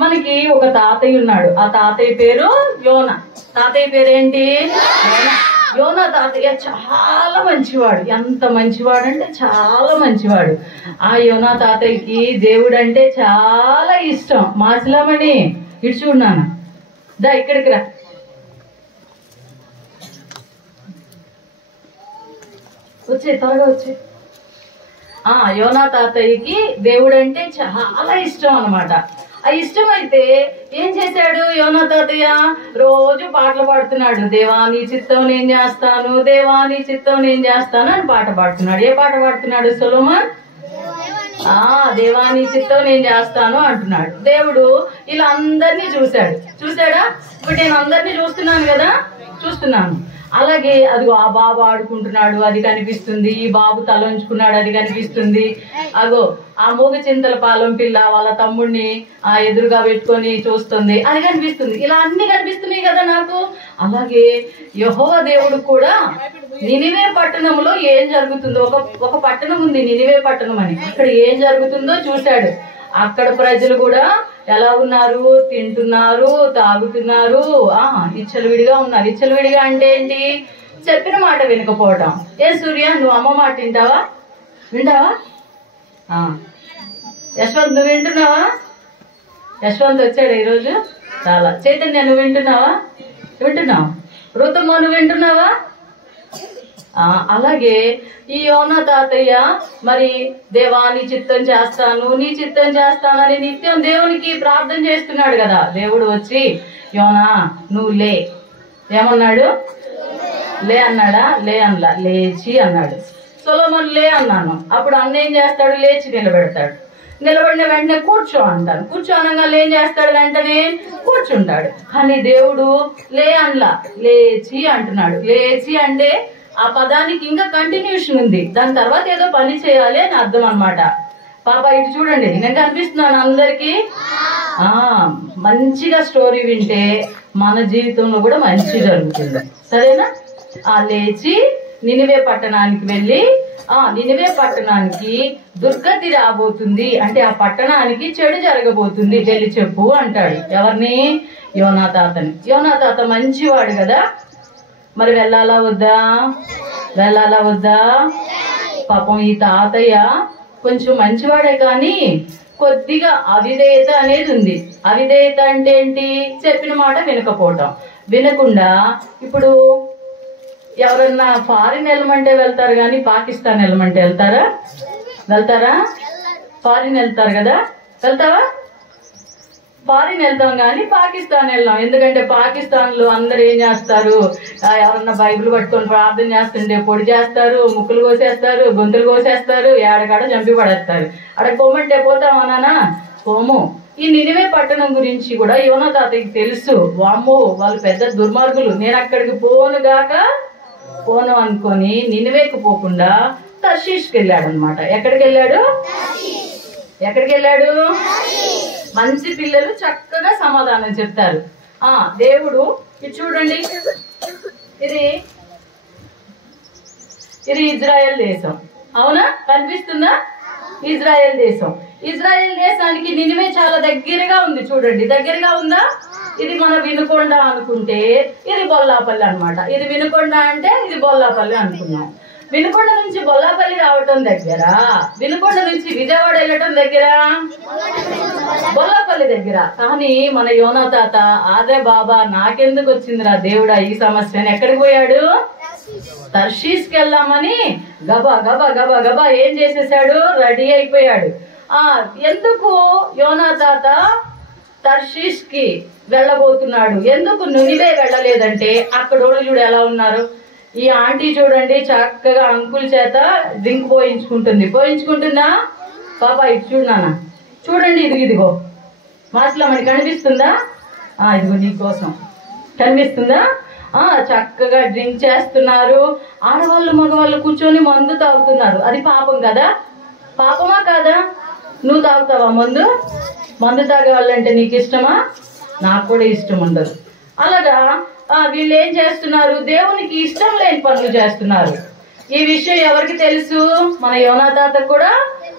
మనకి ఒక తాతయ్య ఉన్నాడు. ఆ తాతయ్య పేరు యోనా. తాతయ్య పేరేంటి? యోనా. యోనా తాతయ్య చాలా మంచివాడు. ఎంత మంచివాడు అంటే చాలా మంచివాడు. ఆ యోనా తాతయ్యకి దేవుడు అంటే చాలా ఇష్టం. మాసిలామణి ఇటు చూడన్నాను, దా ఇక్కడికి రా. వచ్చే త్వరగా వచ్చే. యోనా తాతయ్యకి దేవుడు అంటే చాలా ఇష్టం అన్నమాట. ఆ ఇష్టం అయితే ఏం చేశాడు యోనా తాతయ్య? రోజు పాటలు పాడుతున్నాడు. దేవా నీ చిత్తం నేను చేస్తాను, దేవా నీ చిత్తం నేను చేస్తాను అని పాట పాడుతున్నాడు. ఏ పాట పాడుతున్నాడు సొలొమోన్? దేవా నీ చిత్తం నేను చేస్తాను అంటున్నాడు. దేవుడు ఇలా అందరినీ చూశాడా? ఇప్పుడు నేను అందరినీ చూస్తున్నాను కదా, చూస్తున్నాను. అలాగే అదిగో ఆ బాబు ఆడుకుంటున్నాడు, అది కనిపిస్తుంది. ఈ బాబు తల ఉంచుకున్నాడు, అది కనిపిస్తుంది. అగో ఆ మూగ చింతల పాలెం పిల్ల వాళ్ళ తమ్ముడిని ఎదురుగా పెట్టుకొని చూస్తుంది, అది కనిపిస్తుంది. ఇలా అన్ని కనిపిస్తున్నాయి కదా నాకు. అలాగే యెహోవా దేవుడు కూడా నినివే పట్టణంలో ఏం జరుగుతుందో, ఒక పట్టణం ఉంది నినివే పట్టణం అని, అక్కడ ఏం జరుగుతుందో చూశాడు. అక్కడ ప్రజలు కూడా ఎలా ఉన్నారు? తింటున్నారు, తాగుతున్నారు, ఇచ్చలవిడిగా ఉన్నారు. ఇచ్చలవిడిగా అంటే ఏంటి? చెప్పిన మాట వినకపోవటం. ఏ సూర్య, నువ్వు అమ్మ మాట వింటావా? యశ్వంత్ నువ్వు వింటున్నావా? యశ్వంత్ వచ్చాడు ఈరోజు. చాలా. చైతన్య నువ్వు వింటున్నావు? ఋతుమ్మ నువ్వు వింటున్నావా? అలాగే ఈ యోనా తాతయ్య మరి దేవా నీ చిత్తం చేస్తాను, నీ చిత్తం చేస్తానని నిత్యం దేవునికి ప్రార్థన చేస్తున్నాడు కదా. దేవుడు వచ్చి యోనా నువ్వు లే ఏమన్నాడు? లే అన్నాడా? లే అనలా, లేచి అన్నాడు. సొలొమోన్ లే అన్నాను. అప్పుడు అన్న ఏం చేస్తాడు? లేచి నిలబెడతాడు. నిలబడిన వెంటనే కూర్చో అంటాను. కూర్చో అనగా ఏం చేస్తాడు? వెంటనే కూర్చుంటాడు. కానీ దేవుడు లే అనలా, లేచి అంటున్నాడు. లేచి అంటే ఆ పదానికి ఇంకా కంటిన్యూషన్ ఉంది. దాని తర్వాత ఏదో పని చేయాలి అని అర్థం అన్నమాట. పాప ఇటు చూడండి, నేను కనిపిస్తున్నాను అందరికి. మంచిగా స్టోరీ వింటే మన జీవితంలో కూడా మంచి జరుగుతుంది. సరేనా? లేచి నినివే పట్టణానికి వెళ్ళి, నినివే పట్టణానికి దుర్గతి రాబోతుంది అంటే ఆ పట్టణానికి చెడు జరగబోతుంది, వెళ్ళి చెప్పు అంటాడు. ఎవరిని? యోనా తాతని. యోనా తాత మంచివాడు కదా, మరి వెళ్ళాలా వద్దా? పాపం ఈ తాతయ్య కొంచెం మంచివాడే కానీ కొద్దిగా అవిధేయత అనేది ఉంది. అవిధేయత అంటే ఏంటి? చెప్పిన మాట వినకపోవటం. వినకుండా ఇప్పుడు ఎవరన్నా ఫారిన్ వెళ్ళమంటే వెళ్తారు కానీ పాకిస్తాన్ వెళ్ళమంటే వెళ్తారా? ఫారిన్ వెళ్తారు కదా, వెళ్తావా? ఫారిన్ వెళ్తాం కానీ పాకిస్తాన్ వెళ్ళాం. ఎందుకంటే పాకిస్తాన్ లో అందరు ఏం చేస్తారు? ఎవరన్నా బైబిల్ పట్టుకొని ప్రార్థన చేస్తుంటే పొడి చేస్తారు, ముక్కులు కోసేస్తారు, గొంతులు కోసేస్తారు, ఏడకాడ చంపి పడేస్తారు. అక్కడ పొమ్మంటే పోతామా నాన్న? పోము. ఈ నినివే పట్టణం గురించి కూడా యోనా తాతయ్యకి తెలుసు. వామ్మో వాళ్ళు పెద్ద దుర్మార్గులు, నేను అక్కడికి పోను అనుకొని నినివేకి పోకుండా తర్షీష్కి వెళ్ళాడు అనమాట. ఎక్కడికి వెళ్ళాడు? మంచి పిల్లలు చక్కగా సమాధానం చెప్తారు. దేవుడు ఇది చూడండి, ఇది ఇజ్రాయెల్ దేశం. అవునా? కనిపిస్తుందా? ఇజ్రాయెల్ దేశం. ఇజ్రాయెల్ దేశానికి నినివే చాలా దగ్గరగా ఉంది. చూడండి, దగ్గరగా ఉందా? ఇది మన వినుకొండ అనుకుంటే ఇది బొల్లాపల్లి అన్నమాట. ఇది వినుకొండ అంటే ఇది బొల్లాపల్లి అనుకున్నాం. వినుకొండ నుంచి బొల్లాపల్లి రావటం దగ్గర, వినుకొండ నుంచి విజయవాడ వెళ్ళటం దగ్గర, బొల్లాపల్లి దగ్గర. కానీ మన యోనా తాత అదే బాబా నాకెందుకు వచ్చిందిరా దేవుడా ఈ సమస్యని, ఎక్కడికి పోయాడు? తర్షీష్కి వెళ్దామని గబా గబా ఏం చేసేసాడు? రెడీ అయిపోయాడు. ఎందుకు యోనా తాత తర్షీష్కి వెళ్ళబోతున్నాడు? ఎందుకు నినివే వెళ్ళలేదంటే అక్కడోళ్ళు చూడు ఎలా ఉన్నారు. ఈ ఆంటీ చూడండి చక్కగా అంకుల్ చేత డ్రింక్ పోయించుకుంటుందా? పాప ఇటు చూడు నాన్న, చూడండి, ఇదిగో మాటలో మనకి కనిపిస్తుందా? ఇదిగో నీకోసం కనిపిస్తుందా? చక్కగా డ్రింక్ చేస్తున్నారు. ఆడవాళ్ళు మగవాళ్ళు కూర్చొని మందు తాగుతున్నారు. అది పాపం కదా? పాపమా కాదా? నువ్వు తాగుతావా మందు తాగే వాళ్ళంటే నీకు ఇష్టమా? నాకు కూడా ఇష్టం ఉండదు. అలాగా వీళ్ళు ఏం చేస్తున్నారు? దేవునికి ఇష్టం లేని పనులు చేస్తున్నారు. ఈ విషయం ఎవరికి తెలుసు? మన యోనా తాతకు కూడా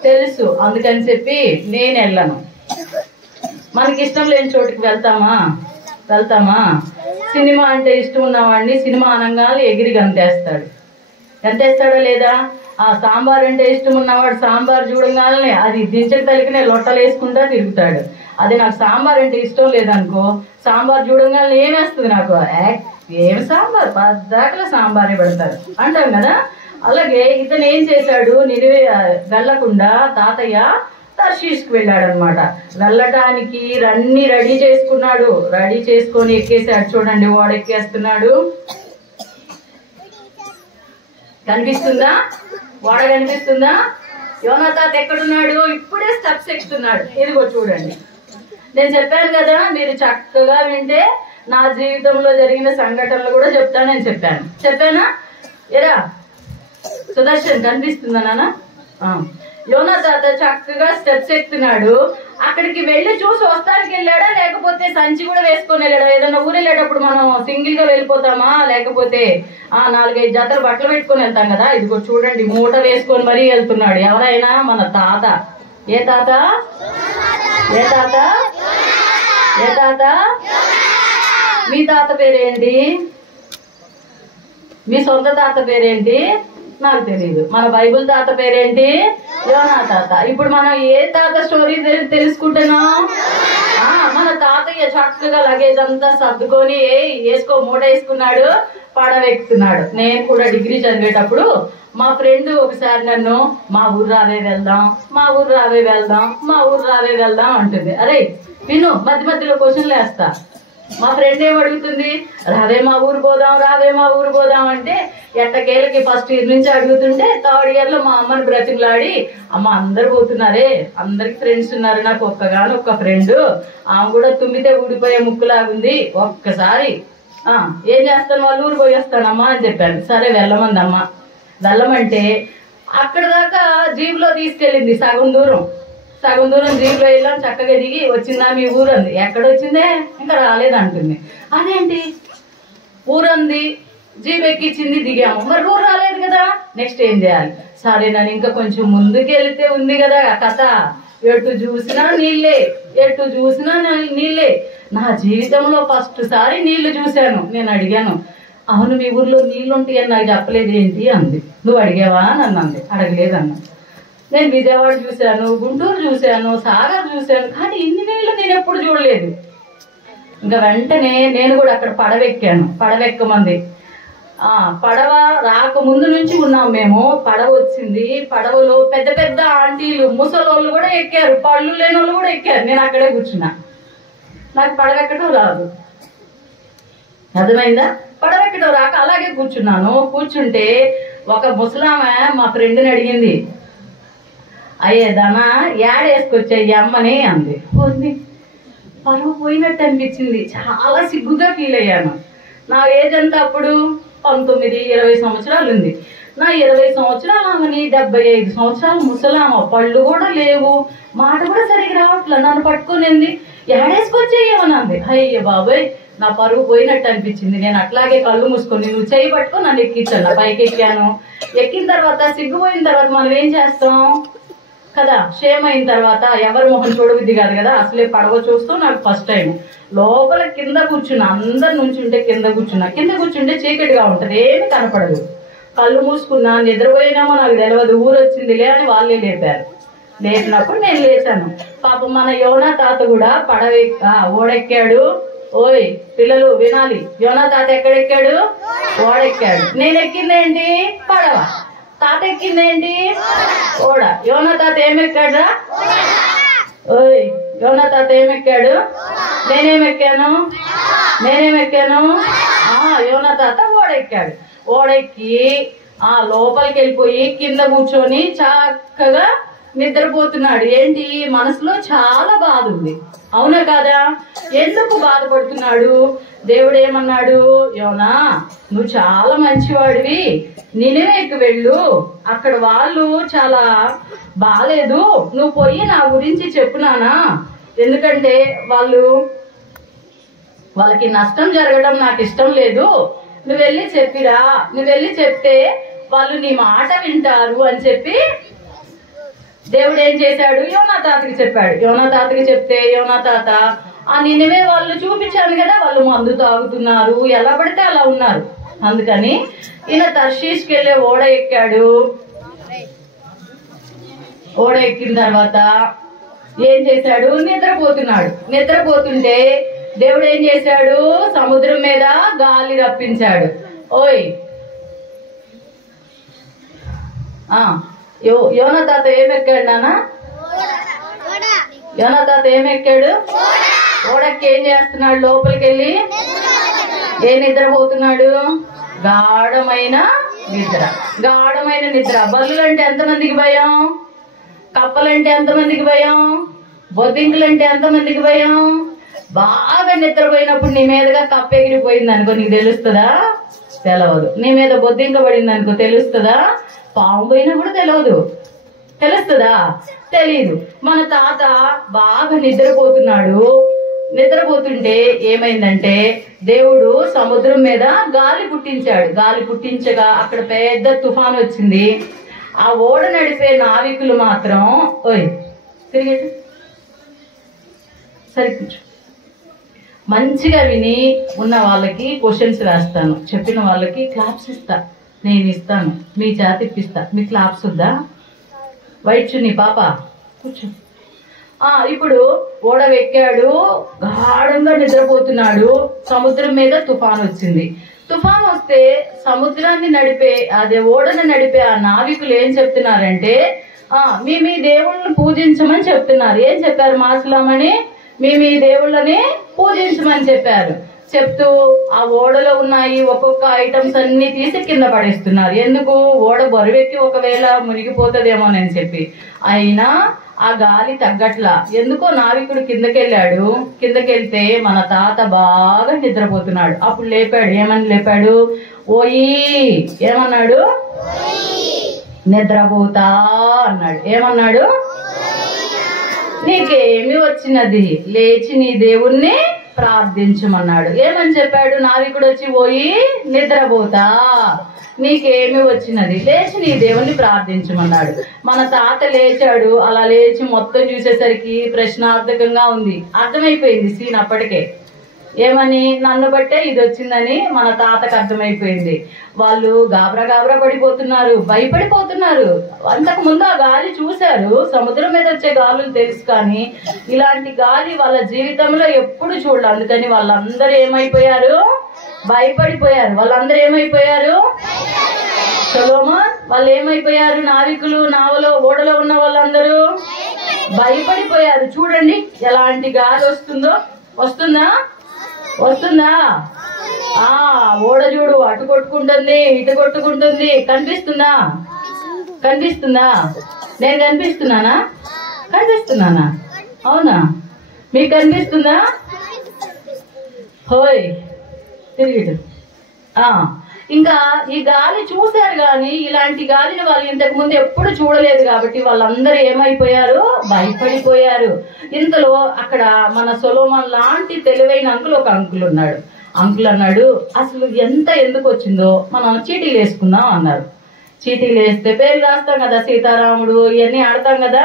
తెలుసు. అందుకని చెప్పి నేను వెళ్ళను. మనకి ఇష్టం లేని చోటుకి వెళ్తామా? సినిమా అంటే ఇష్టం ఉన్నవాడిని సినిమా అనగానే ఎగిరి గంతేస్తాడా లేదా? ఆ సాంబార్ అంటే ఇష్టం ఉన్నవాడు సాంబార్ చూడగానే అది దించక తలికినే లొట్టలు వేసుకుంటా తిరుగుతాడు. అది నాకు సాంబార్ అంటే ఇష్టం లేదనుకో, సాంబార్ చూడగానే ఏమేస్తుంది నాకు, ఏం సాంబార్, పద్దాకలా సాంబారే పెడతారు అంటాం కదా. అలాగే ఇతను ఏం చేశాడు, నినివే వెళ్ళకుండా తాతయ్య తర్షీష్కి వెళ్ళాడు అనమాట. వెళ్ళటానికి అన్ని రెడీ చేసుకున్నాడు. రెడీ చేసుకొని ఎక్కేసాడు. చూడండి, ఓడెక్కేస్తున్నాడు. కనిపిస్తుందా? ఓడ కనిపిస్తుందా? యోనా తాత ఎక్కడున్నాడు? ఇప్పుడే స్టెప్స్ ఎక్కుతున్నాడు. ఇదిగో చూడండి. నేను చెప్పాను కదా, మీరు చక్కగా వింటే నా జీవితంలో జరిగిన సంఘటనలు కూడా చెప్తానని చెప్పానా? ఎరా సుదర్శన్ కనిపిస్తుందా నాన్న? యోనా తాత చక్కగా స్టెప్స్ ఎక్కుతున్నాడు. అక్కడికి వెళ్ళి చూసి వస్తానికి వెళ్ళాడా, లేకపోతే సంచి కూడా వేసుకొని వెళ్ళాడా? ఏదైనా ఊరు వెళ్ళేటప్పుడు మనం సింగిల్ గా వెళ్ళిపోతామా, లేకపోతే 4-5 జతలు బట్టలు పెట్టుకొని వెళ్తాం కదా. ఇదిగో చూడండి, మూట వేసుకొని మరీ వెళ్తున్నాడు. ఎవరైనా మన తాత. ఏ తాత? మీ తాత పేరేంటి? మీ సొంత తాత పేరేంటి? నాకు తెలియదు. మన బైబుల్ తాత పేరేంటి? యోనా తాత. ఇప్పుడు మనం ఏ తాత స్టోరీ తెలుసుకుంటున్నాం? మన తాతయ్య చక్కగా లగేజ్ అంతా సర్దుకొని మూట వేసుకున్నాడు, పడవెక్కుతున్నాడు. నేను కూడా డిగ్రీ చదివేటప్పుడు మా ఫ్రెండ్ ఒకసారి నన్ను మా ఊరు రావే వెళ్దాం అంటుంది. అరే విను, మధ్యలో క్వశ్చన్లు వేస్తా. మా ఫ్రెండ్ ఏమడుగుతుంది, రావే మా ఊరు పోదాం అంటే ఎట్టకేళ్ళకి ఫస్ట్ ఇయర్ నుంచి అడుగుతుంటే థర్డ్ ఇయర్ లో మా అమ్మని బ్రతిమలాడి, అమ్మ అందరు పోతున్నారే, అందరికి ఫ్రెండ్స్ ఉన్నారు, నాకు ఒక్క ఫ్రెండ్, ఆమె కూడా తుమ్మితే ఊడిపోయే ముక్కులాగుంది, ఒక్కసారి ఏం చేస్తాను, వాళ్ళ ఊరు పోయేస్తానమ్మా అని చెప్పాను. సరే వెళ్ళమందమ్మా. వెళ్ళమంటే అక్కడ దాకా జీబులో తీసుకెళ్ళింది. సగం దూరం జీబులో వెళ్ళాం. చక్కగా దిగి, వచ్చిందా మీ ఊరు అంది. ఎక్కడొచ్చిందే, ఇంకా రాలేదంటుంది. అదేంటి ఊరంది, జీబు ఎక్కించింది, దిగాము, మరి ఊరు రాలేదు కదా, నెక్స్ట్ ఏం చేయాలి? సరే నన్ను ఇంకా కొంచెం ముందుకెళ్తే ఉంది కదా కథ. ఎటు చూసినా నీళ్ళే. నా జీవితంలో ఫస్ట్ సారి నీళ్లు చూశాను. నేను అడిగాను, అవును మీ ఊర్లో నీళ్లు ఉంటాయని నాకు చెప్పలేదు ఏంటి అంది. నువ్వు అడిగావా అని అన్నది. అడగలేదన్నా. నేను విజయవాడ చూశాను, గుంటూరు చూశాను, సాగర్ చూశాను, కానీ ఇన్ని నీళ్లు నేను ఎప్పుడు చూడలేదు. ఇంకా వెంటనే నేను కూడా అక్కడ పడవెక్కమంది. పడవ రాకముందు నుంచి ఉన్నాం మేము. పడవ వచ్చింది. పడవలో పెద్ద పెద్ద ఆంటీలు, ముసలోళ్ళు కూడా ఎక్కారు, పళ్ళు లేని వాళ్ళు కూడా ఎక్కారు. నేను అక్కడే కూర్చున్నా. నాకు పడవెక్కడం రాదు, అర్థమైందా? పడవెక్కడం రాక అలాగే కూర్చున్నాను. కూర్చుంటే ఒక ముసలామె మా ఫ్రెండ్ని అడిగింది, అయ్యేదానా యాడేసుకొచ్చాయి అమ్మని అంది. పరువు పోయినట్టు అనిపించింది. చాలా సిగ్గుగా ఫీల్ అయ్యాను. నా ఏజ్ అంతా అప్పుడు 19-20 సంవత్సరాలు ఉంది. నా 20 సంవత్సరాలు ఆమెని 75 సంవత్సరాలు ముసలామ, పళ్ళు కూడా లేవు, మాట కూడా సరిగ్గా రావట్లే. నన్ను పట్టుకునేది, యాడేసుకొచ్చేయమనంది. అయ్య బాబోయ్, నా పరువు పోయినట్టు అనిపించింది. నేను అట్లాగే కళ్ళు మూసుకొని, నువ్వు చేయి పట్టుకొని నన్ను ఎక్కించాను. పైకి ఎక్కాను. ఎక్కిన తర్వాత సిగ్గుపోయిన తర్వాత మనం ఏం చేస్తాం కదా, షేమ్ అయిన తర్వాత ఎవరి మొహం చూడబుద్ధి కాదు కదా. అసలే పడవ చూస్తూ నాకు ఫస్ట్ టైం లోపల కింద కూర్చున్నా. అందరి నుంచి కింద కూర్చుంటే చీకటిగా ఉంటది, ఏమి కనపడదు. కళ్ళు మూసుకున్నా, నిద్రపోయినామో నాకు తెలియదు. ఊరు వచ్చిందిలే అని వాళ్ళే లేపారు. లేపినప్పుడు నేను లేచాను. పాపం మన యోనా తాత కూడా ఓడెక్కాడు. ఓయ్ పిల్లలు వినాలి, యోనా తాత ఎక్కడెక్కాడు? ఓడెక్కాడు. నేను ఎక్కిందేంటి? పడవ. తాత ఎక్కిందేంటి? ఓడ. యోనా తాత ఏమెక్కాడా? ఓయ్ యోనా తాత ఏమెక్కాడు? నేనేమెక్కాను? యోనా తాత ఓడెక్కాడు. ఓడెక్కి లోపలికి వెళ్ళిపోయి కింద కూర్చొని చక్కగా నిద్రపోతున్నాడు. ఏంటి, మనసులో చాలా బాధ ఉంది, అవునా కాదా? ఎందుకు బాధపడుతున్నాడు? దేవుడు ఏమన్నాడు? యోనా, నువ్వు చాలా మంచివాడివి, నినివేకి వెళ్ళు, అక్కడ వాళ్ళు చాలా బాలేదు, నువ్వు పోయి నా గురించి చెప్పునానా, ఎందుకంటే వాళ్ళకి నష్టం జరగడం నాకు ఇష్టం లేదు, నువ్వు వెళ్ళి చెప్తే వాళ్ళు నీ మాట వింటారు అని చెప్పి దేవుడు ఏం చేశాడు? యోనా తాతకి చెప్పాడు. యోనా తాతకి చెప్తే యోనా తాత ఆ నినివే వాళ్ళు చూపించాను కదా, వాళ్ళు మందు తాగుతున్నారు, ఎలా పడితే అలా ఉన్నారు. అందుకని ఈయన తర్షీష్కి వెళ్ళే ఓడ ఎక్కాడు. ఓడ ఎక్కిన తర్వాత ఏం చేశాడు? నిద్రపోతున్నాడు. నిద్రపోతుంటే దేవుడు ఏం చేశాడు? సముద్రం మీద గాలి రప్పించాడు. ఓయ్ యోనా తాత ఏమెక్కాడు నాన్న? యోనా తాత ఏమెక్కాడు? ఓడకి ఏం చేస్తున్నాడు? లోపలికి వెళ్ళి ఏ నిద్రపోతున్నాడు? గాఢమైన నిద్ర. గాఢమైన నిద్ర. బల్లులంటే ఎంతమందికి భయం? కప్పలంటే ఎంతమందికి భయం? బొద్దింకులంటే ఎంతమందికి భయం? బాగా నిద్రపోయినప్పుడు నీ మీదగా కప్ప ఎగిరిపోయింది అనుకో, నీకు తెలుస్తుందా? తెలవదు. నీ మీద బొద్దింక పడింది అనుకో, తెలుస్తుందా? పాము పోయినా కూడా తెలియదు. తెలుస్తుందా? తెలీదు. మన తాత బాగా నిద్రపోతున్నాడు. నిద్రపోతుంటే ఏమైందంటే దేవుడు సముద్రం మీద గాలి పుట్టించాడు. గాలి పుట్టించగా అక్కడ పెద్ద తుఫాను వచ్చింది. ఆ ఓడ నడిపే నావికులు మాత్రం ఓయ్ తిరిగి సరి కూర్చో. మంచిగా విని ఉన్న వాళ్ళకి క్వశ్చన్స్ వేస్తాను, చెప్పిన వాళ్ళకి క్లాప్స్ ఇస్తా. నేను ఇస్తాను, మీ చేత ఇప్పిస్తా. మీ క్లాప్స్ వద్దా? వైట్ చున్నీ పాప కూర్చో. ఇప్పుడు ఓడ ఎక్కాడు, గాఢంగా నిద్రపోతున్నాడు. సముద్రం మీద తుఫాను వచ్చింది. తుఫాను వస్తే సముద్రాన్ని నడిపే అదే ఓడను నడిపే ఆ నావికులు ఏం చెప్తున్నారంటే మీ దేవుళ్ళని పూజించమని చెప్తున్నారు. ఏం చెప్పారు? మాసులామని మీ దేవుళ్ళని పూజించమని చెప్పారు. చెప్తూ ఆ ఓడలో ఉన్నాయి ఒక్కొక్క ఐటమ్స్ అన్ని తీసి కింద పడేస్తున్నారు. ఎందుకు? ఓడ బరువెక్కి ఒకవేళ మునిగిపోతుందేమోనని చెప్పి. అయినా ఆ గాలి తగ్గట్లా. ఎందుకో నావికుడు కిందకెళ్ళాడు. కిందకెళ్తే మన తాత బాగా నిద్రపోతున్నాడు. అప్పుడు లేపాడు. ఏమని లేపాడు? ఓయి ఏమన్నాడు? నిద్రపోతా అన్నాడు. ఏమన్నాడు? నీకేమి వచ్చినది, లేచి నీ దేవుణ్ణి ప్రార్థించమన్నాడు. ఏమని చెప్పాడు? నావికుడు వచ్చి పోయి నిద్రపోతా, నీకేమి వచ్చినది, లేచి నీ దేవుణ్ణి ప్రార్థించమన్నాడు. మన తాత లేచాడు. అలా లేచి మొత్తం చూసేసరికి ప్రశ్నార్థకంగా ఉంది. అర్థమైపోయింది సీన్ అప్పటికే. ఏమని? నన్ను బట్టే ఇది వచ్చిందని మన తాతకు అర్థమైపోయింది. వాళ్ళు గాబరా గాబరా పడిపోతున్నారు, భయపడిపోతున్నారు. అంతకు ముందు ఆ గాలి చూశారు, సముద్రం మీద వచ్చే గాలులు తెలుసు, కానీ ఇలాంటి గాలి వాళ్ళ జీవితంలో ఎప్పుడు చూడలేదు. అందుకని వాళ్ళందరూ ఏమైపోయారు? భయపడిపోయారు. వాళ్ళందరూ ఏమైపోయారు? సొలొమోన్ వాళ్ళు ఏమైపోయారు? నావికులు, నావలో ఓడలో ఉన్న వాళ్ళందరూ భయపడిపోయారు. చూడండి ఎలాంటి గాలి వస్తుందో. వస్తుందా? వస్తుందా? ఓడ చూడు, అటు కొట్టుకుంటుంది, ఇటు కొట్టుకుంటుంది. కనిపిస్తుందా? కనిపిస్తుందా? నేను కనిపిస్తున్నానా? కనిపిస్తున్నానా? అవునా? మీకు కనిపిస్తుందా? హోయ్ తిరిగి. ఇంకా ఈ గాలి చూశారు కానీ ఇలాంటి గాలిని వాళ్ళు ఇంతకు ముందు ఎప్పుడు చూడలేదు. కాబట్టి వాళ్ళందరూ ఏమైపోయారు? భయపడిపోయారు. ఇంతలో అక్కడ మన సొలొమోన్ లాంటి తెలివైన అంకుల్ ఒక అంకుల్ ఉన్నాడు. అంకుల్ అన్నాడు, అసలు ఎందుకు వచ్చిందో మనం చీటీలు వేసుకుందాం అన్నారు. చీటీలు వేస్తే పేర్లు రాస్తాం కదా, సీతారాముడు ఇవన్నీ ఆడతాం కదా.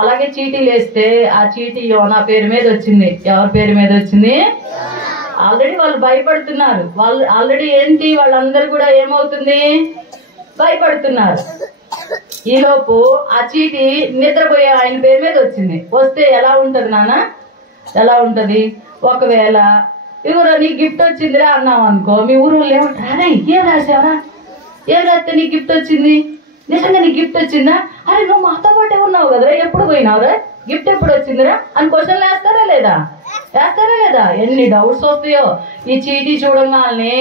అలాగే చీటీలు వేస్తే ఆ చీటీ యోనా పేరు మీద వచ్చింది. ఎవరి పేరు మీద వచ్చింది? ఆల్రెడీ వాళ్ళు భయపడుతున్నారు. వాళ్ళు ఆల్రెడీ ఏంటి, వాళ్ళందరూ కూడా ఏమవుతుంది? భయపడుతున్నారు. ఈలోపు ఆ చీటి నిద్రపోయే ఆయన పేరు మీద వచ్చింది. వస్తే ఎలా ఉంటది నాన్న? ఎలా ఉంటది? ఒకవేళ ఇవరా నీకు గిఫ్ట్ వచ్చిందిరా అన్నాం అనుకో, మీ ఊరు ఏమంటారా? ఏం రాసావరా? ఏం రాస్తే నీకు గిఫ్ట్ వచ్చింది? నిజంగా నీకు గిఫ్ట్ వచ్చిందా? అరే నువ్వు మాతో పాటే ఉన్నావు కదరా, ఎప్పుడు పోయినావురా? గిఫ్ట్ ఎప్పుడు వచ్చిందిరా అని క్వశ్చన్లు వేస్తారా లేదా? వేస్తారా లేదా? ఎన్ని డౌట్స్ వస్తాయో. ఈ చీటీ చూడంగానే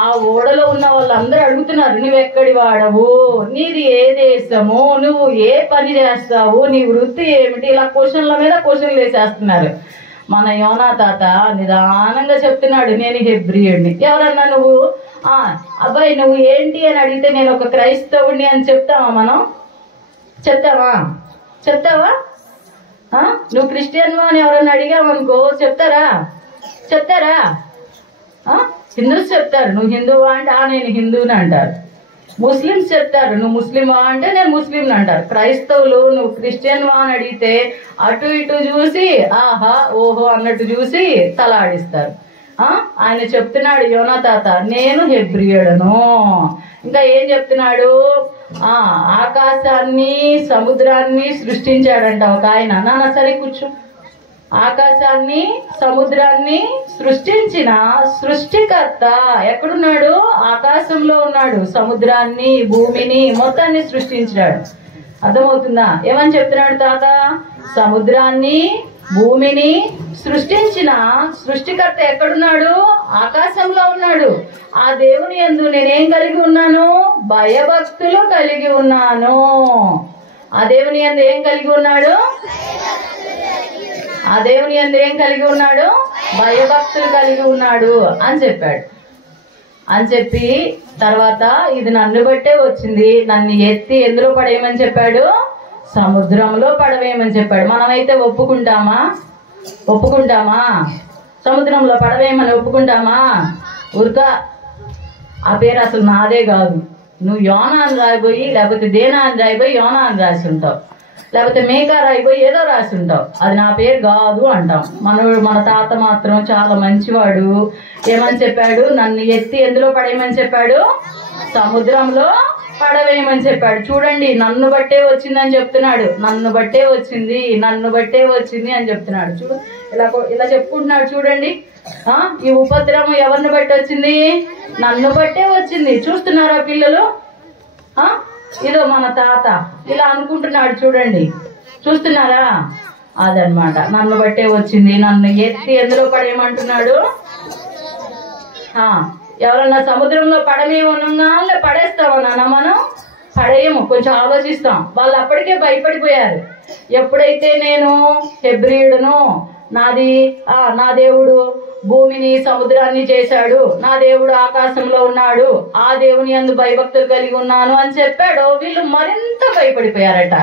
ఆ ఓడలో ఉన్న వాళ్ళందరూ అడుగుతున్నారు, నువ్వెక్కడి వాడవు, నీది ఏ దేశము, నువ్వు ఏ పని చేస్తావు, నీ వృత్తి ఏమిటి, ఇలా క్వశ్చన్ల మీద క్వశ్చన్లు వేసేస్తున్నారు. మన యోనా తాత నిదానంగా చెప్తున్నాడు, నేను హెబ్రీయుడిని. ఎవరన్నా నువ్వు అబ్బాయి నువ్వు ఏంటి అని అడిగితే నేను ఒక క్రైస్తవుడిని అని చెప్తావా? మనం చెప్తావా? చెప్తావా? నువ్వు క్రిస్టియన్ అని ఎవరన్నా అడిగావనుకో చెప్తారా? చెప్తారా? హిందూస్ చెప్తారు. నువ్వు హిందువా అంటే నేను హిందువుని అంటారు. ముస్లిమ్స్ చెప్తారు నువ్వు ముస్లిమా అంటే నేను ముస్లిం అంటారు. క్రైస్తవులు నువ్వు క్రిస్టియన్ వా అని అడిగితే అటు ఇటు చూసి ఆహా ఓహో అన్నట్టు చూసి తల ఆడిస్తారు. ఆయన చెప్తున్నాడు యోనా తాత నేను హెబ్రియుడను. ఇంకా ఏం చెప్తున్నాడు, ఆకాశాన్ని సముద్రాన్ని సృష్టించాడంట ఒక ఆయన. నాన్న సరే కూర్చో. ఆకాశాన్ని సముద్రాన్ని సృష్టించిన సృష్టికర్త ఎక్కడున్నాడు? ఆకాశంలో ఉన్నాడు. సముద్రాన్ని భూమిని మొత్తాన్ని సృష్టించాడు. అర్థమవుతుందా? ఏమని చెప్తున్నాడు తాత? సముద్రాన్ని భూమిని సృష్టించిన సృష్టికర్త ఎక్కడున్నాడు? ఆకాశంలో ఉన్నాడు. ఆ దేవుని యందు నేనేం కలిగి ఉన్నాను? భయభక్తులు కలిగి ఉన్నాను. ఆ దేవుని యందు ఏం కలిగి ఉన్నాడు? ఆ దేవుని యందు ఏం కలిగి ఉన్నాడు? భయభక్తులు కలిగి ఉన్నాడు అని చెప్పాడు. అని చెప్పి తర్వాత ఇది నన్ను బట్టే వచ్చింది, నన్ను ఎత్తి ఎందులో పడేయమని చెప్పాడు? సముద్రంలో పడవేయమని చెప్పాడు. మనమైతే ఒప్పుకుంటామా? సముద్రంలో పడవేయమని ఒప్పుకుంటామా? ఊరికా ఆ పేరు అసలు నాదే కాదు. నువ్వు యోనా అని రాయిపోయి లేకపోతే దేనా అని రాయిపోయి యోనా అని రాసి ఉంటావు, లేకపోతే మేకా రాయిపోయి ఏదో రాసి ఉంటావు. అది నా పేరు కాదు అంటాం. మన తాత మాత్రం చాలా మంచివాడు. ఏమని చెప్పాడు? నన్ను ఎత్తి ఎందులో పడేయమని చెప్పాడు? సముద్రంలో పడవేయమని చెప్పాడు. చూడండి, నన్ను బట్టే వచ్చిందని చెప్తున్నాడు. నన్ను బట్టే వచ్చింది అని చెప్తున్నాడు. చూడు ఇలా చెప్పుకుంటున్నాడు. చూడండి, ఈ ఉపద్రవం ఎవరిని బట్టి వచ్చింది? నన్ను బట్టే వచ్చింది. చూస్తున్నారా పిల్లలు? ఇదో మన తాత ఇలా అనుకుంటున్నాడు. చూడండి, చూస్తున్నారా? అదనమాట, నన్ను బట్టే వచ్చింది. నన్ను ఎత్తి ఎందులో పడేయమంటున్నాడు? ఎవరన్నా సముద్రంలో పడమేమన్నా పడేస్తావా నాన్న? మనం పడేయము, కొంచెం ఆలోచిస్తాం. వాళ్ళు అప్పటికే భయపడిపోయారు. ఎప్పుడైతే నేను హెబ్రీయుడును, నా దేవుడు భూమిని సముద్రాన్ని చేశాడు, నా దేవుడు ఆకాశంలో ఉన్నాడు, ఆ దేవుని యందు భయభక్తులు కలిగి ఉన్నాను అని చెప్పాడు, వీళ్ళు మరింత భయపడిపోయారట.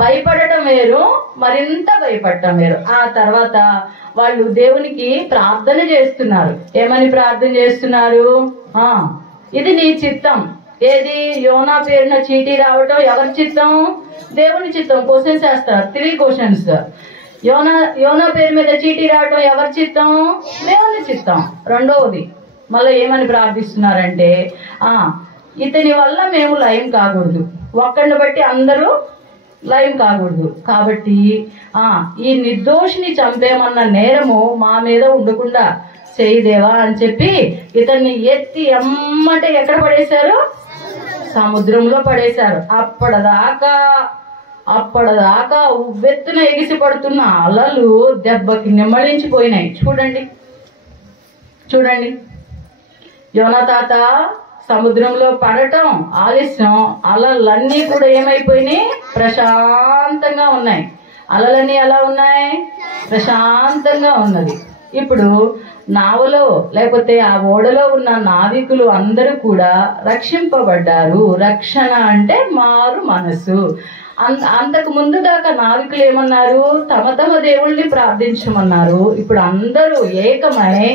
భయపడటం వేరు, మరింత భయపడటం వేరు. ఆ తర్వాత వాళ్ళు దేవునికి ప్రార్థన చేస్తున్నారు. ఏమని ప్రార్థన చేస్తున్నారు? ఇది నీ చిత్తం. ఏది? యోనా పేరున చీటీ రావటం ఎవరి చిత్తం? దేవుని చిత్తం. క్వశ్చన్స్ వేస్తారు, 3 క్వశ్చన్స్. యోనా పేరు మీద చీటీ రావటం ఎవరి చిత్తం? దేవుని చిత్తం. రెండవది మళ్ళీ ఏమని ప్రార్థిస్తున్నారంటే, ఇతని వల్ల మేము లయం కాకూడదు, ఒక్కడిని బట్టి అందరూ లయం కాకూడదు, కాబట్టి ఈ నిర్దోషిని చంపేమన్న నేరము మా మీద ఉండకుండా చేయదేవా అని చెప్పి ఇతన్ని ఎత్తి ఎమ్మటే ఎక్కడ పడేశారు? సముద్రంలో పడేశారు. అప్పటిదాకా ఉవ్వెత్తున ఎగిసి పడుతున్న అలలు దెబ్బకి నిమ్మళించిపోయినాయి. చూడండి, యోనా తాత సముద్రంలో పడటం ఆలస్యం, అలలన్నీ కూడా ఏమైపోయినాయి? ప్రశాంతంగా ఉన్నాయి. అలలన్నీ ఎలా ఉన్నాయి? ప్రశాంతంగా ఉన్నది. ఇప్పుడు నావలో లేకపోతే ఆ ఓడలో ఉన్న నావికులు అందరూ కూడా రక్షింపబడ్డారు. రక్షణ అంటే మారు మనసు. అంతకు ముందు దాకా నావికులు ఏమన్నారు? తమ దేవుళ్ళని ప్రార్థించమన్నారు. ఇప్పుడు అందరూ ఏకమై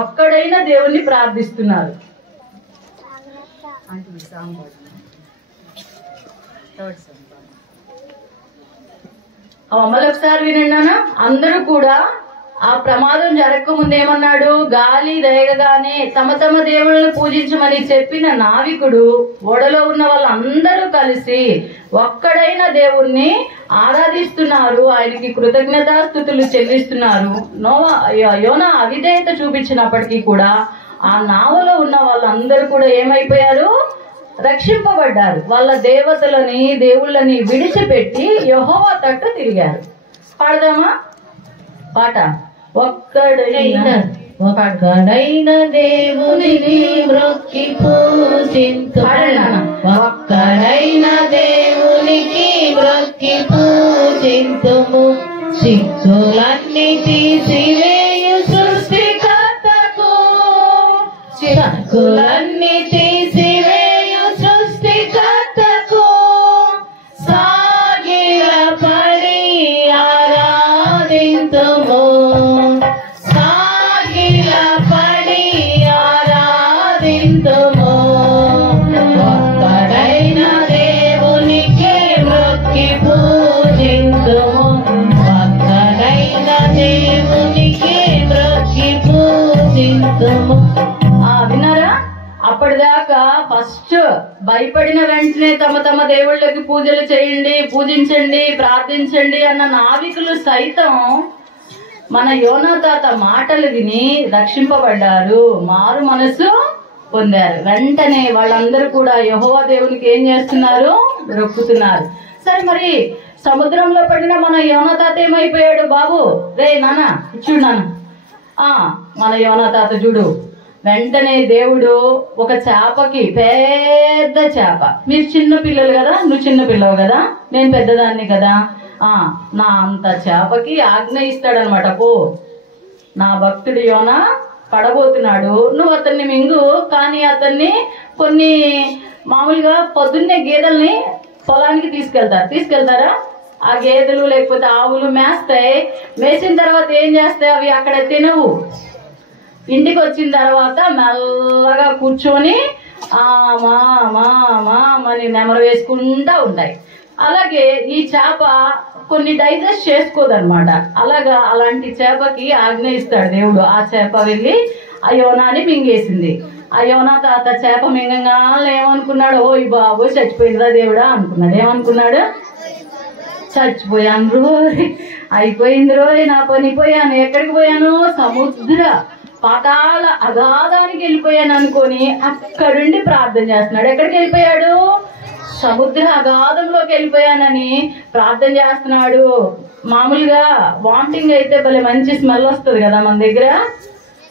ఒక్కడైన దేవుణ్ణి ప్రార్థిస్తున్నారు. మళ్ళొకసారి వినండి. అందరూ కూడా ఆ ప్రమాదం జరగకముందు ఏమన్నాడు? గాలి రేగగానే తమ దేవుళ్ళని పూజించమని చెప్పిన నావికుడు ఓడలో ఉన్న వాళ్ళందరూ కలిసి ఒక్కడైన దేవుణ్ణి ఆరాధిస్తున్నారు, ఆయనకి కృతజ్ఞతాస్తుతులు చెల్లిస్తున్నారు. యోనా అవిధేయత చూపించినప్పటికీ కూడా ఆ నావలో ఉన్న వాళ్ళందరూ కూడా ఏమైపోయారు? రక్షింపబడ్డారు. వాళ్ళ దేవుళ్ళని విడిచిపెట్టి యెహోవా తట్టు తిరిగారు. పాడదామా పాట? ఒక్కడైన దేవునిని మ్రొక్కి పూజింతుము, ఒక్కడైన దేవునికి మ్రొక్కి పూజింతుము, సిగ్గులన్నీ తీసివేయు సృష్టికర్తకు, సిగ్గులన్నీ తీసివేయు సృష్టికర్తకు సాగిలపడి ఆరాధింతుము, సాగిలపడి ఆరాధింతుము. అప్పటిదాకా ఫస్ట్ భయపడిన వెంటనే తమ తమ దేవుళ్ళకి పూజలు చేయండి, పూజించండి, ప్రార్థించండి అన్న నావికులు సైతం మన యోనా తాత మాటలు విని రక్షింపబడ్డారు, మారు మనసు పొందారు. వెంటనే వాళ్ళందరూ కూడా యెహోవా దేవునికి ఏం చేస్తున్నారు? రొక్కుతున్నారు. సరే, మరి సముద్రంలో పడిన మన యోనా తాత ఏమైపోయాడు? బాబు రే నాన్న చూడు నాన్న, మన యోనా తాత చూడు, వెంటనే దేవుడు ఒక చేపకి, పెద్ద చేప, మీరు చిన్న పిల్లలు కదా, నువ్వు చిన్న పిల్లవు కదా, నేను పెద్దదాన్ని కదా, నా అంత చేపకి ఆజ్ఞ ఇస్తాడనమాట. పో, నా భక్తుడు యోనా పడబోతున్నాడు, నువ్వు అతన్ని మింగు, కానీ అతన్ని కొన్ని మామూలుగా పొద్దున్నే గేదెల్ని పొలానికి తీసుకెళ్తారా? ఆ గేదెలు లేకపోతే ఆవులు మేస్తాయి. మేసిన తర్వాత ఏం చేస్తాయి? అవి అక్కడ తినవు. ఇంటికి వచ్చిన తర్వాత మెల్లగా కూర్చొని అని నెమరు వేసుకుంటా ఉంటాయి. అలాగే ఈ చేప కొన్ని డైజెస్ట్ చేసుకోదన్నమాట. అలాంటి చేపకి ఆజ్ఞ ఇస్తాడు దేవుడు. ఆ చేప వెళ్ళి ఆ యోనాని మింగేసింది. ఆ యోనా తాత చేప మింగంగా ఏమనుకున్నాడు? ఓయ్ బాబు చచ్చిపోయిందిరా దేవుడా అనుకున్నాడు. ఏమనుకున్నాడు? చచ్చిపోయాను రోయ్, అయిపోయింది రోయ్, నా పని పోయాను. ఎక్కడికి పోయాను? సముద్ర పాతాళ అగాధానికి వెళ్ళిపోయాను అనుకొని అక్కడుండి ప్రార్థన చేస్తున్నాడు. ఎక్కడికి వెళ్ళిపోయాడు? సముద్ర అగాధంలోకి వెళ్ళిపోయానని ప్రార్థన చేస్తున్నాడు. మామూలుగా వామిటింగ్ అయితే భలే మంచి స్మెల్ వస్తుంది కదా మన దగ్గర.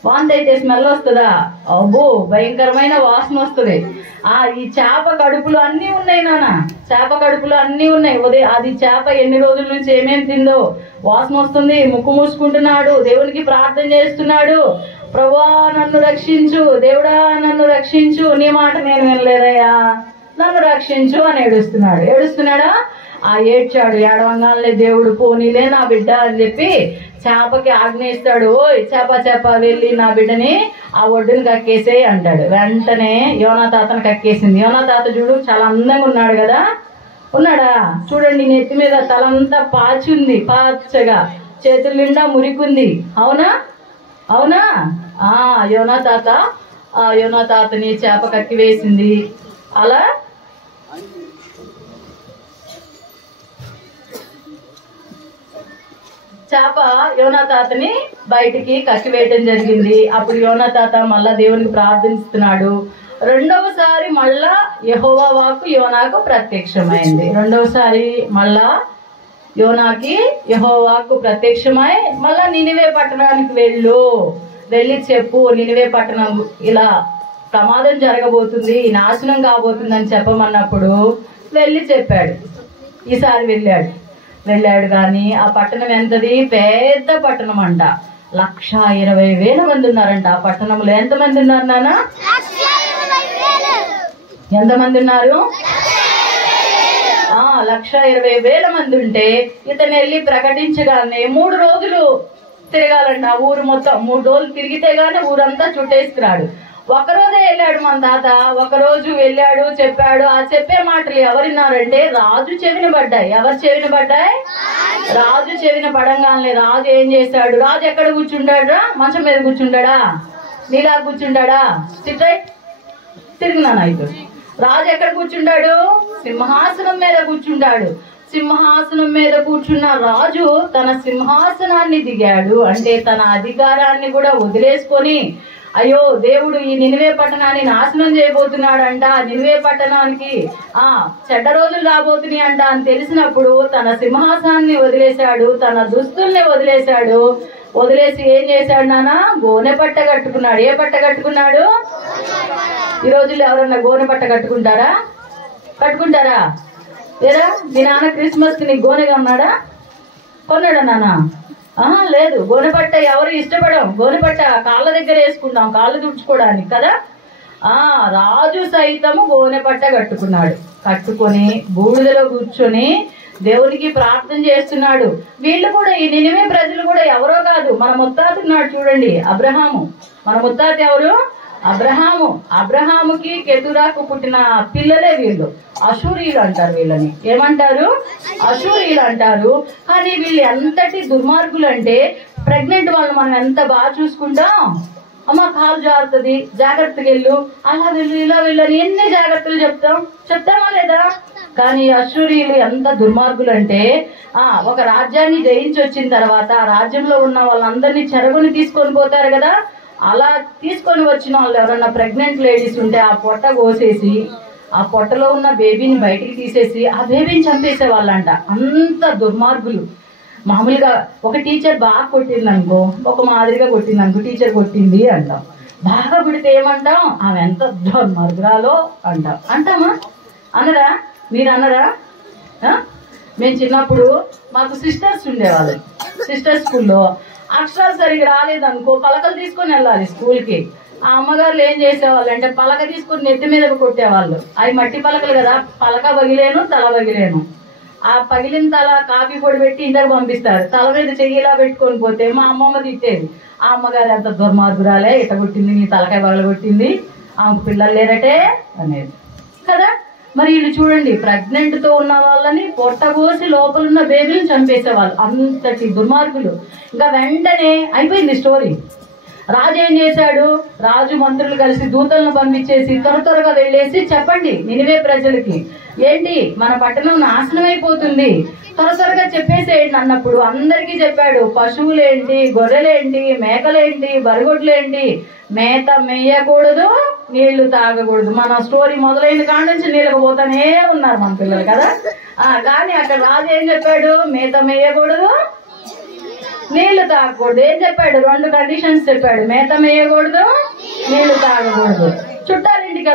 వాంతి అయితే స్మెల్ వస్తుందా? అబ్బో, భయంకరమైన వాసన వస్తుంది. ఈ చేప కడుపులో అన్ని ఉన్నాయి నాన్న, చేప కడుపులో అన్ని ఉన్నాయి. ఉదయం అది చేప ఎన్ని రోజుల నుంచి ఏమేమి తిందో వాసన వస్తుంది. ముక్కు మూసుకుంటున్నాడు, దేవునికి ప్రార్థన చేస్తున్నాడు. ప్రభువా నన్ను రక్షించు, దేవుడా నన్ను రక్షించు, నీ మాట నేను వినలేదయ్యా, నన్ను రక్షించు అని ఏడుస్తున్నాడా? ఏడ్చాడు. ఏడవంగానే దేవుడు పోనీలే నా బిడ్డ అని చెప్పి చేపకి ఆజ్ఞ ఇస్తాడు. ఓయ్ చేప వెళ్ళి నా బిడ్డని ఆ ఒడ్డుని కక్కేసే అంటాడు. వెంటనే యోనా తాతను కక్కేసింది. యోనా తాత చూడు చాలా అందంగా ఉన్నాడు కదా, ఉన్నాడా? చూడండి, నెత్తి మీద తలంతా పాచి ఉంది, పాచగా, చేతుల నిండా మురికుంది. అవునా? యోనా తాతని చేప కక్కి వేసింది. అలా చేప యోనా తాతని బయటికి కక్కివేయటం జరిగింది. అప్పుడు యోనా తాత మళ్ళా దేవునికి ప్రార్థిస్తున్నాడు. రెండవసారి మళ్ళా యెహోవా వాక్కు యోనాకు ప్రత్యక్షమైంది. రెండవసారి మళ్ళా యోనాకి యెహోవా వాక్కు ప్రత్యక్షమై మళ్ళా నినివే పట్టణానికి వెళ్ళి చెప్పు, నినివే పట్టణం ఇలా ప్రమాదం జరగబోతుంది, నాశనం కాబోతుంది అని చెప్పమన్నప్పుడు వెళ్ళి చెప్పాడు. ఈసారి వెళ్ళాడు కానీ ఆ పట్టణం ఎంతది? పెద్ద పట్టణం అంట. 1,20,000 మంది ఉన్నారంట ఆ పట్టణంలో. ఎంతమంది ఉన్నారు నాన్న? ఎంతమంది ఉన్నారు? 1,20,000 మంది ఉంటే ఇతను వెళ్ళి ప్రకటించగానే 3 రోజులు తిరగాలంట ఆ ఊరు మొత్తం. 3 రోజులు తిరిగితే గానీ ఊరంతా చుట్టేసుకురాడు. ఒకరోజే వెళ్ళాడు మన తాత. ఒకరోజు వెళ్ళాడు, చెప్పాడు. ఆ చెప్పే మాటలు ఎవరిన్నారంటే రాజు చెవిన పడ్డాయి. ఎవరి చెవిన పడ్డాయి? రాజు చెవిన పడంగానే రాజు ఏం చేశాడు? రాజు ఎక్కడ కూర్చుంటాడా? మంచం మీద కూర్చుంటాడా? నీలా కూర్చుంటాడా? తిరిగినాను ఇప్పుడు. రాజు ఎక్కడ కూర్చుంటాడు? సింహాసనం మీద కూర్చుంటాడు. సింహాసనం మీద కూర్చున్న రాజు తన సింహాసనాన్ని దిగాడు. అంటే తన అధికారాన్ని కూడా వదిలేసుకొని, అయ్యో దేవుడు ఈ నినివే పట్టణాన్ని నాశనం చేయబోతున్నాడంట, నినివే పట్టణానికి చెడ్డ రోజులు రాబోతున్నాయి అంట అని తెలిసినప్పుడు తన సింహాసనాన్ని వదిలేశాడు, తన దుస్తుల్ని వదిలేసి ఏం చేశాడు నాన్న? గోనె పట్ట కట్టుకున్నాడు. ఏ పట్ట కట్టుకున్నాడు? ఈ రోజుల్లో ఎవరన్నా గోనె పట్ట కట్టుకుంటారా? లేదా? మీ నాన్న క్రిస్మస్ కి నీకు గోనెగా ఉన్నాడా? కొన్నాడా నాన్న? లేదు. గోనెపట్ట ఎవరు ఇష్టపడం. గోనెపట్ట కాళ్ళ దగ్గర వేసుకుంటాం, కాళ్ళు తుడుచుకోవడానికి కదా. రాజు సైతము గోనెపట్ట కట్టుకొని బూడిదలో కూర్చొని దేవునికి ప్రార్థన చేస్తున్నాడు. వీళ్ళు కూడా, ఈ నినివే ప్రజలు కూడా ఎవరో కాదు, మన ముత్తాత ఉన్నాడు చూడండి, అబ్రహాము. మన ముత్తాత ఎవరు? అబ్రహాముకి కెతురాకు పుట్టిన పిల్లలే వీళ్ళు. అశూరీయులు అంటారు వీళ్ళని. ఏమంటారు? అశూరీయులు అంటారు. కానీ వీళ్ళు ఎంతటి దుర్మార్గులు అంటే, ప్రెగ్నెంట్ వాళ్ళు మనం ఎంత బాగా చూసుకుంటాం, అమ్మ కాలు జారుతుంది, జాగ్రత్తగా వెళ్ళు, అలా వెళ్ళు, ఇలా వెళ్ళు అని ఎన్ని జాగ్రత్తలు చెప్తామా లేదా? కానీ అశ్షూరీయులు ఎంత దుర్మార్గులు అంటే ఒక రాజ్యాన్ని జయించి వచ్చిన తర్వాత ఆ రాజ్యంలో ఉన్న వాళ్ళందరినీ చెరగుని తీసుకొని పోతారు కదా, అలా తీసుకొని వచ్చిన వాళ్ళు ఎవరన్నా ప్రెగ్నెంట్ లేడీస్ ఉంటే ఆ పొట్ట కోసేసి ఆ పొట్టలో ఉన్న బేబీని బయటికి తీసేసి ఆ బేబీని చంపేసే వాళ్ళంట. అంత దుర్మార్గులు. మామూలుగా ఒక టీచర్ బాగా కొట్టింది అనుకో, ఒక మాదిరిగా కొట్టింది అనుకో, టీచర్ కొట్టింది అంటాం. బాగా కొడితే ఏమంటాం? ఆమె ఎంత దుర్మార్గురాలో అంటాం. అంటామా? అనరా? మీరు అనరా? మేము చిన్నప్పుడు మాకు సిస్టర్స్ ఉండేవాళ్ళు. సిస్టర్స్ స్కూల్లో అక్షరాలు సరిగ్గా రాలేదనుకో పలకలు తీసుకొని వెళ్ళాలి స్కూల్కి. ఆ అమ్మగారులు ఏం చేసేవాళ్ళు అంటే పలక తీసుకుని నెత్తి మీద కొట్టేవాళ్ళు. అవి మట్టి పలకలు కదా, పలక పగిలేను తల పగిలేను. ఆ పగిలిన తల కాఫీ పొడి పెట్టి ఇంటికి పంపిస్తారు. తల మీద చెయ్యిలా పెట్టుకొని పోతే మా అమ్మమ్మ తిట్టేది, ఆ అమ్మగారు ఎంత దుర్మార్గురాలే, ఇట కొట్టింది, నీ తలకాయ పగల కొట్టింది, ఆమెకు పిల్లలు లేరటే అనేది కదా. మరి వీళ్ళు చూడండి, ప్రెగ్నెంట్ తో ఉన్న వాళ్ళని పొట్టబోసి లోపలున్న బేబీని చంపేసేవాళ్ళు. అంతటి దుర్మార్గులు. ఇంకా వెంటనే అయిపోయింది స్టోరీ. రాజు ఏం చేశాడు? రాజు మంత్రులు కలిసి దూతలను పంపించేసి త్వరగా వెళ్ళేసి చెప్పండి నినివే ప్రజలకి, ఏంటి మన పట్టణం నాశనం అయిపోతుంది, త్వరగా చెప్పేసేయండి అన్నప్పుడు అందరికీ చెప్పాడు. పశువులేంటి, గొర్రెలేంటి, మేకలేంటి, బరిగొడ్లేంటి, మేత మేయకూడదు, నీళ్లు తాగకూడదు. మన స్టోరీ మొదలైన కాడ నుంచి నీళ్ళకి పోతానే ఉన్నారు మన పిల్లలు కదా. కానీ అక్కడ రాజు ఏం చెప్పాడు? మేత మేయకూడదు, నీళ్లు తాగకూడదు. ఏం చెప్పాడు? 2 కండిషన్స్ చెప్పాడు. మేత మేయకూడదు, నీళ్లు తాగకూడదు. చుట్టాలింటికి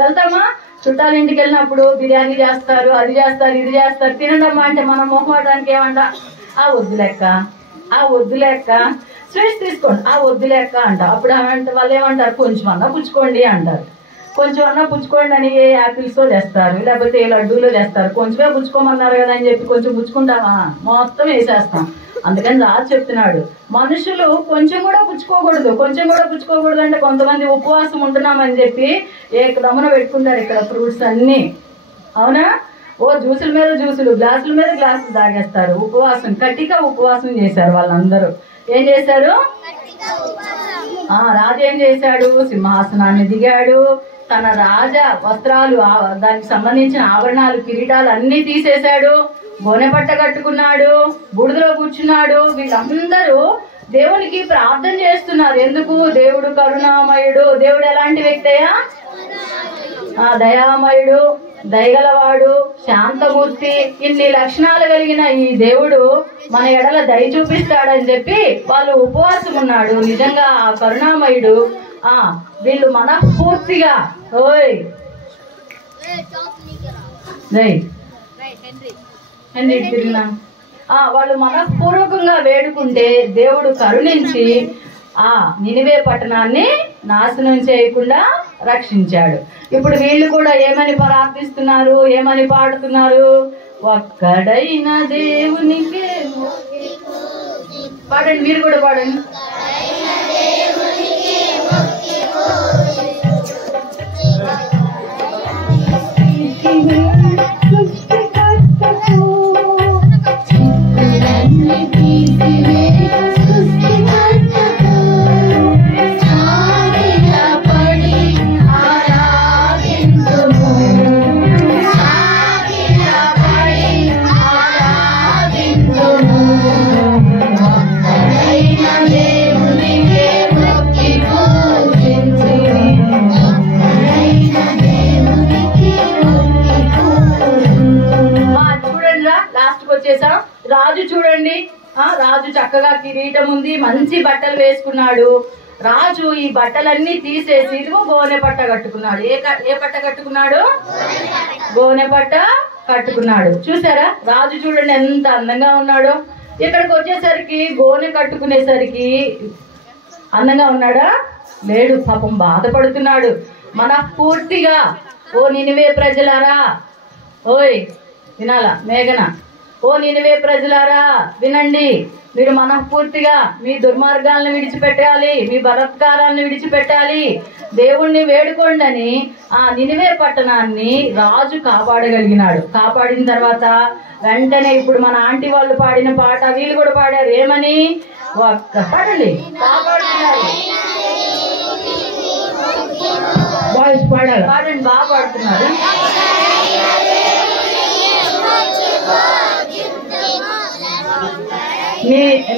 వెళ్తామా? చుట్టాలింటికి వెళ్ళినప్పుడు బిర్యానీ చేస్తారు, అది చేస్తారు, ఇది చేస్తారు. తినడమ్మా అంటే మనం మొహమాటానికి ఏమంట? వద్దు లెక్క స్వీట్స్ తీసుకోండి, వద్దు లెక్క అంట. అప్పుడు వాళ్ళు ఏమంటారు? కొంచెం అన్నా పుచ్చుకోండి అంటారు. కొంచెం అన్నా పుచ్చుకోండి అని ఏ యాపిల్స్ తెస్తారు, లేకపోతే ఏ లడ్డూలో తెస్తారు. కొంచెమే పుచ్చుకోమన్నారు కదా అని చెప్పి కొంచెం పుచ్చుకుంటామా? మొత్తం వేసేస్తాం. అందుకని రాజు చెప్తున్నాడు, మనుషులు కొంచెం కూడా పుచ్చుకోకూడదు అంటే కొంతమంది ఉపవాసం ఉంటున్నామని చెప్పి ఏకదమున పెట్టుకుంటారు ఇక్కడ ఫ్రూట్స్ అన్ని. అవునా? జ్యూసుల మీద జ్యూసులు, గ్లాసుల మీద గ్లాసులు తాగేస్తారు. ఉపవాసం, కటిక ఉపవాసం చేశారు వాళ్ళందరూ. ఏం చేశారు? రాజు ఏం చేశాడు? సింహాసనాన్ని దిగాడు, తన రాజ వస్త్రాలు, దానికి సంబంధించిన ఆభరణాలు, కిరీటాలు అన్ని తీసేశాడు, గోనె పట్ట కట్టుకున్నాడు, బూడిదలో కూర్చున్నాడు. వీళ్ళందరూ దేవునికి ప్రార్థన చేస్తున్నారు. ఎందుకు? దేవుడు కరుణామయుడు. దేవుడు ఎలాంటి వ్యక్తి అయ్యా? దయామయుడు, దయగలవాడు, శాంతమూర్తి. ఇన్ని లక్షణాలు కలిగిన ఈ దేవుడు మన ఎడల దయ చూపిస్తాడని చెప్పి వాళ్ళు ఉపవాసం ఉన్నాడు. నిజంగా ఆ కరుణామయుడు వీళ్ళు మనస్ఫూర్తిగా వాళ్ళు మనఃపూర్వకంగా వేడుకుంటే దేవుడు కరుణించి నినివే పట్టణాన్ని నాశనం చేయకుండా రక్షించాడు. ఇప్పుడు వీళ్ళు కూడా ఏమని ప్రార్థిస్తున్నారు, ఏమని పాడుతున్నారు? ఒక్కడైన దేవునికే. పాడండి, మీరు కూడా పాడండి. రాజు చూడండి, రాజు చక్కగా కిరీటం ఉంది, మంచి బట్టలు వేసుకున్నాడు. రాజు ఈ బట్టలన్నీ తీసేసి ఇదిగో గోనె పట్ట కట్టుకున్నాడు. ఏ పట్ట కట్టుకున్నాడు? గోనె పట్ట కట్టుకున్నాడు. చూసారా? రాజు చూడండి ఎంత అందంగా ఉన్నాడో. ఇక్కడికి వచ్చేసరికి గోనె కట్టుకునేసరికి అందంగా ఉన్నాడా? లేడు. పాపం బాధపడుతున్నాడు మనఃపూర్తిగా. ఓ నినివే ప్రజలారా, ఓయ్ వినాలా మేఘన, ఓ నినివే ప్రజలారా వినండి, మీరు మనఃపూర్తిగా మీ దుర్మార్గాలను విడిచిపెట్టాలి, మీ బలత్కారాలను విడిచిపెట్టాలి, దేవుణ్ణి వేడుకోండి అని ఆ నినివే పట్టణాన్ని రాజు కాపాడగలిగినాడు. కాపాడిన తర్వాత వెంటనే ఇప్పుడు మన ఆంటీ వాళ్ళు పాడిన పాట వీళ్ళు కూడా పాడారు. ఏమని? ఒక్క పాడండి. కాపాడుతున్నారు. పాడాలి. పాడండి, బాగా పాడుతున్నారు.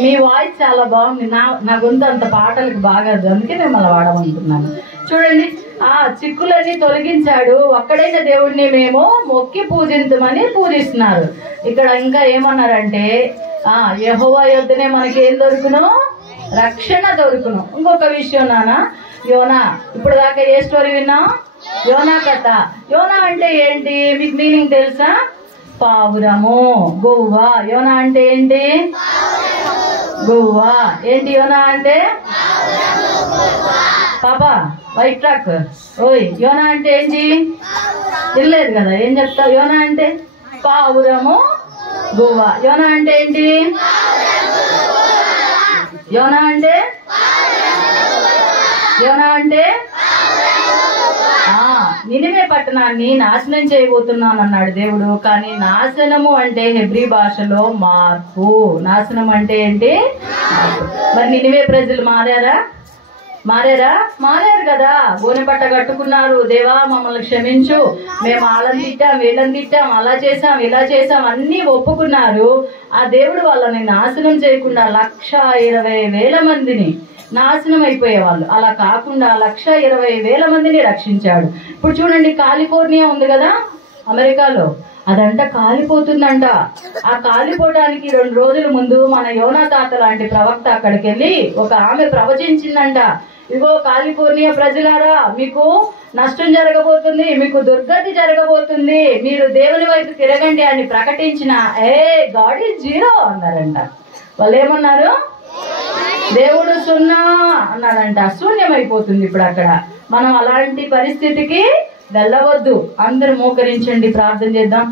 మీ వాయిస్ చాలా బాగుంది. నా గొంతు అంత పాటలకు బాగా, అందుకే మిమ్మల్ని వాడమనుకున్నాను. చూడండి, ఆ చిక్కులన్నీ తొలగించాడు, ఒక్కడైన దేవుడిని మేము మొక్కి పూజించమని పూజిస్తున్నారు. ఇక్కడ ఇంకా ఏమన్నారంటే, యెహోవా యొద్దనే మనకి ఏం దొరుకును? రక్షణ దొరుకును. ఇంకొక విషయం నాన్న, యోనా, ఇప్పుడు దాకా ఏ స్టోరీ విన్నాం? యోనా కథ. యోనా అంటే ఏంటి? మీకు మీనింగ్ తెలుసా? పావురము, గువ్వ. యోనా అంటే ఏంటి? గువ్వ. ఏంటి యోనా అంటే? పాపా వైట్ ట్రాక్, ఓయ్, యోనా అంటే ఏంటి? తెలియలేదు కదా, ఏం చెప్తావు? యోనా అంటే పావురము, గువ్వ. యోనా అంటే ఏంటి? యోనా అంటే నినివే పట్టణాన్ని నాశనం చేయబోతున్నాను అన్నాడు దేవుడు. కానీ నాశనము అంటే హెబ్రీ భాషలో మార్పు. నాశనం అంటే ఏంటి? మరి నినివే ప్రజలు మారారు కదా. గోనె పట్ట కట్టుకున్నారు, దేవా మమ్మల్ని క్షమించు, మేము వాళ్ళని తిట్టాం, వీళ్ళని తిట్టాం, అలా చేసాం, ఇలా చేసాం, అన్ని ఒప్పుకున్నారు. ఆ దేవుడు వాళ్ళని నాశనం చేయకుండా 1,20,000 మందిని నాశనం అయిపోయేవాళ్ళు అలా కాకుండా 1,20,000 మందిని రక్షించాడు. ఇప్పుడు చూడండి, కాలిఫోర్నియా ఉంది కదా అమెరికాలో, అదంట కాలిపోతుందంట. ఆ కాలిపోవడానికి 2 రోజుల ముందు మన యోనా తాత లాంటి ప్రవక్త అక్కడికి వెళ్ళి ఒక ఆమె ప్రవచించిందంట, ఇగో కాలిఫోర్నియా ప్రజలారా, మీకు నష్టం జరగబోతుంది, మీకు దుర్గతి జరగబోతుంది, మీరు దేవుని వైపు తిరగండి అని ప్రకటించిన గాడ్ ఈజ్ 0 అన్నారంట. వాళ్ళు ఏమన్నారు? దేవుడు 0 అన్నాడంట. శూన్యమైపోతుంది ఇప్పుడు అక్కడ. మనం అలాంటి పరిస్థితికి వెళ్ళవద్దు. అందరూ మోకరించండి, ప్రార్థన చేద్దాం.